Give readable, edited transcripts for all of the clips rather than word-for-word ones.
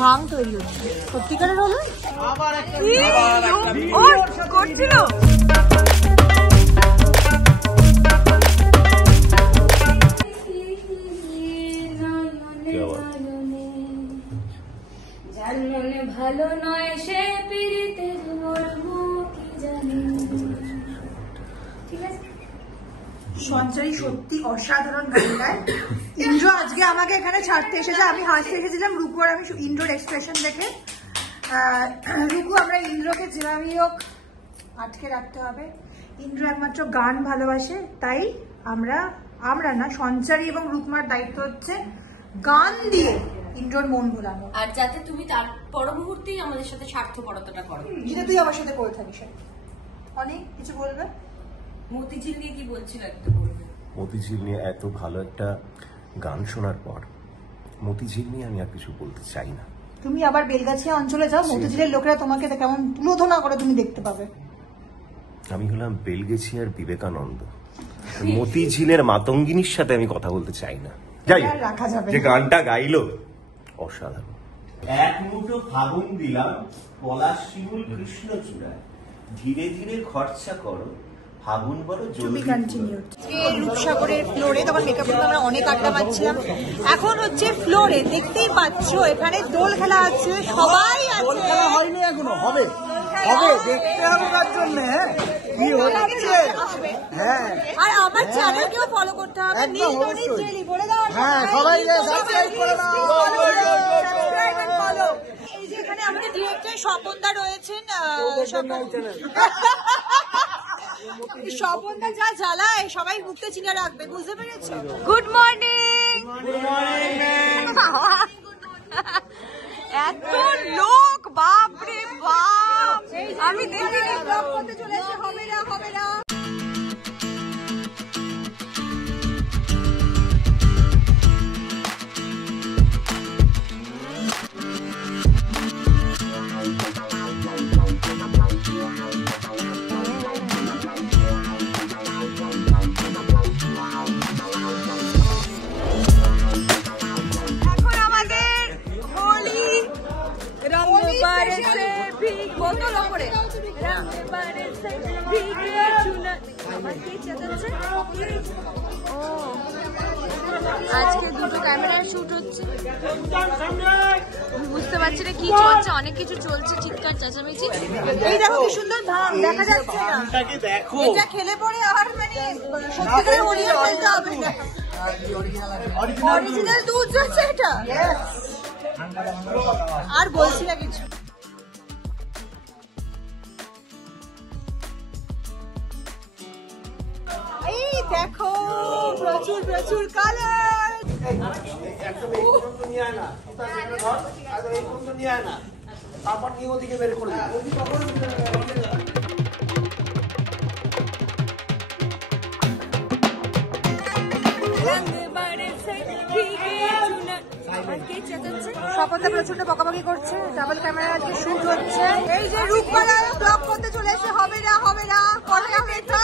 ভাং তৈরি হচ্ছে সত্যিকারের হলো করছিল। ভালো নয় সে পিরিতের মর্ম কি জানে। ঠিক আছে, সঞ্চারী সত্যি অসাধারণ গান গায়। ইন্দ্র আজকে আমাকে এখানে ছাড়তে এসেছে, আমি হাসতে এসেছিলাম রূপু আর আমি ইন্দ্রর এক্সপ্রেশন দেখে। রূপু আমরা ইন্দ্রকে যেভাবেই হোক আটকে রাখতে হবে। ইন্দ্র একমাত্র গান ভালোবাসে, তাই আমরা না সঞ্চারী এবং রূপমার দায়িত্ব হচ্ছে গান দিয়ে ইন্দ্রর মন ভোলানো, আর যাতে তুমি তার পর মুহূর্তেই আমাদের সাথে স্বার্থপরতাটা করো, যেটা তুই আমার সাথে করে থাকিস। অনেক কিছু বলবে। মতিঝিল নিয়ে কি বলছিল একটু বলবে। মতিঝিল নিয়ে এত ভালো একটা গান শোনার পর মতিঝিল নিয়ে আমি আর কিছু বলতে চাই না। তুমি আবার বেলগাছিয়া অঞ্চলে যাও, মতিঝিলের লোকেরা তোমাকে কেমন তুলোধনা করে তুমি দেখতে পাবে। আমি হলাম বেলগেছিয়ার বিবেকানন্দ, মতিঝিলের মাতঙ্গিনীর সাথে আমি কথা বলতে চাই না। যাই রাখা যাবে, যে গানটা গাইলো অসাধারণ। এক মুঠো ফাগুন দিলাম পলাশ শিমুল কৃষ্ণ চূড়ায়, ধীরে ধীরে খরচা করো ফাগুন বড় জলদি। রূপসাগরের ফ্লোরে তখন মেকআপ রুমে আমরা অনেক আড্ডা মারছিলাম। এখন হচ্ছে ফ্লোরে, দেখতেই পাচ্ছ এখানে দোল খেলা আছে, সবাই আছে। হয়নি এখনো, হবে হবে, দেখতে হবে তার জন্য। কি হচ্ছে? হ্যাঁ, আর আমার চ্যানেলকেও ফলো করতে হবে। বলে দাও হ্যাঁ, সবাই সাবস্ক্রাইব করে দাও। এই যে এখানে আমাদের ডিরেক্টর স্বপনদা রয়েছেন। স্বপনদা যা জ্বালায় সবাই মুখতে চিনে রাখবে, বুঝতে পেরেছো? Good morning. এত লোক, বাপরে বাপ, আমি দেখিনি। ব্লগ করতে চলে এসে হবে না হবে না। আজকে দুটো ক্যামেরার শুট হচ্ছে, বুঝতে পারছি না কি চলছে, অনেক কিছু চলছে, চিৎকার চেঁচামেচি। এই দেখো কি সুন্দর ধান দেখা যাচ্ছে না, এটা খেলে পরে আর মানে সত্যিকারের হরিয়া ফেলতে হবে না। অরিজিনাল দুধ যাচ্ছে এটা, আর বলছি না কিছু। এই দেখো প্রচুর প্রচুর কালার। তারপর নিয়ে ওদিকে বের করে স্বপনদা প্রচন্ড বকাবকি করছে, ডাবল ক্যামেরা আজকে শুট হচ্ছে। এই যে রূপকলা ব্লগ করতে চলে এসে হবে না হবে না করে হবে না।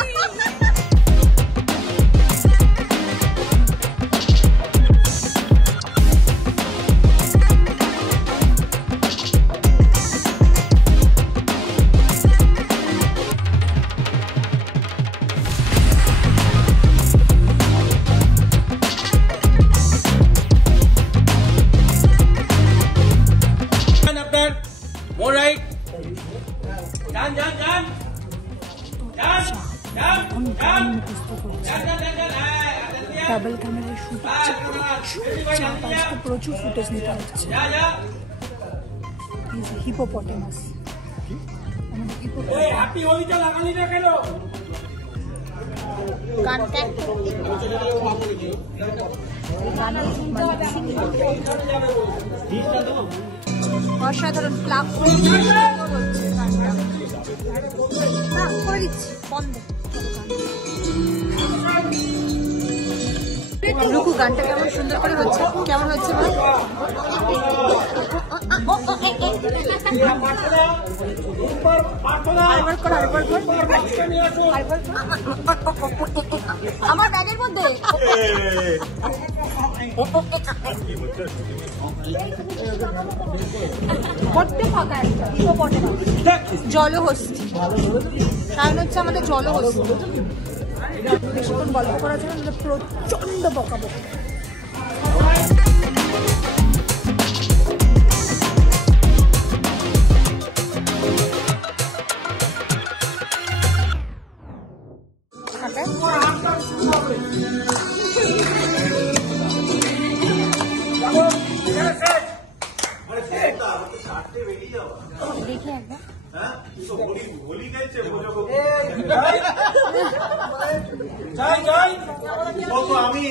ডাবল ক্যামেরায় শুট হচ্ছে, আজকে প্রচুর ফুটেজ নিতে হচ্ছে। হিপোপটেমাস, অসাধারণ প্লাগ করে দিচ্ছি বন্ধ। রুকু গানটা কেমন সুন্দর করে হচ্ছে, কেমন হচ্ছে বল? আমার ব্যাগের মধ্যে জলহস্তি সায়ন হচ্ছে আমাদের জলহস্তি। বেশিক্ষণ গল্প করার জন্য প্রচন্ড বকাবকি। দেখি একবার আমি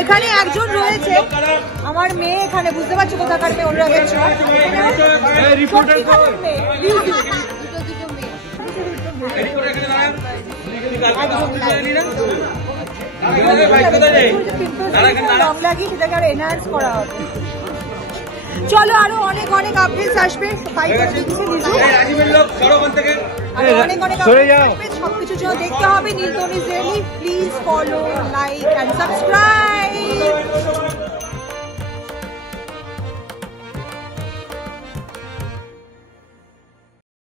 এখানে একজন রয়েছে আমার মেয়ে, এখানে বুঝতে পারছো কোথাকার মেয়ে, অনুরাগের ছোঁয়া। সেটাকে আরো এনহান্স করা হবে। চলো আরো অনেক অনেক আপডেটস আসবে, অনেক অনেক সবকিছুর জন্য দেখতে হবে নীলতনুজ daily. Please follow, like and subscribe.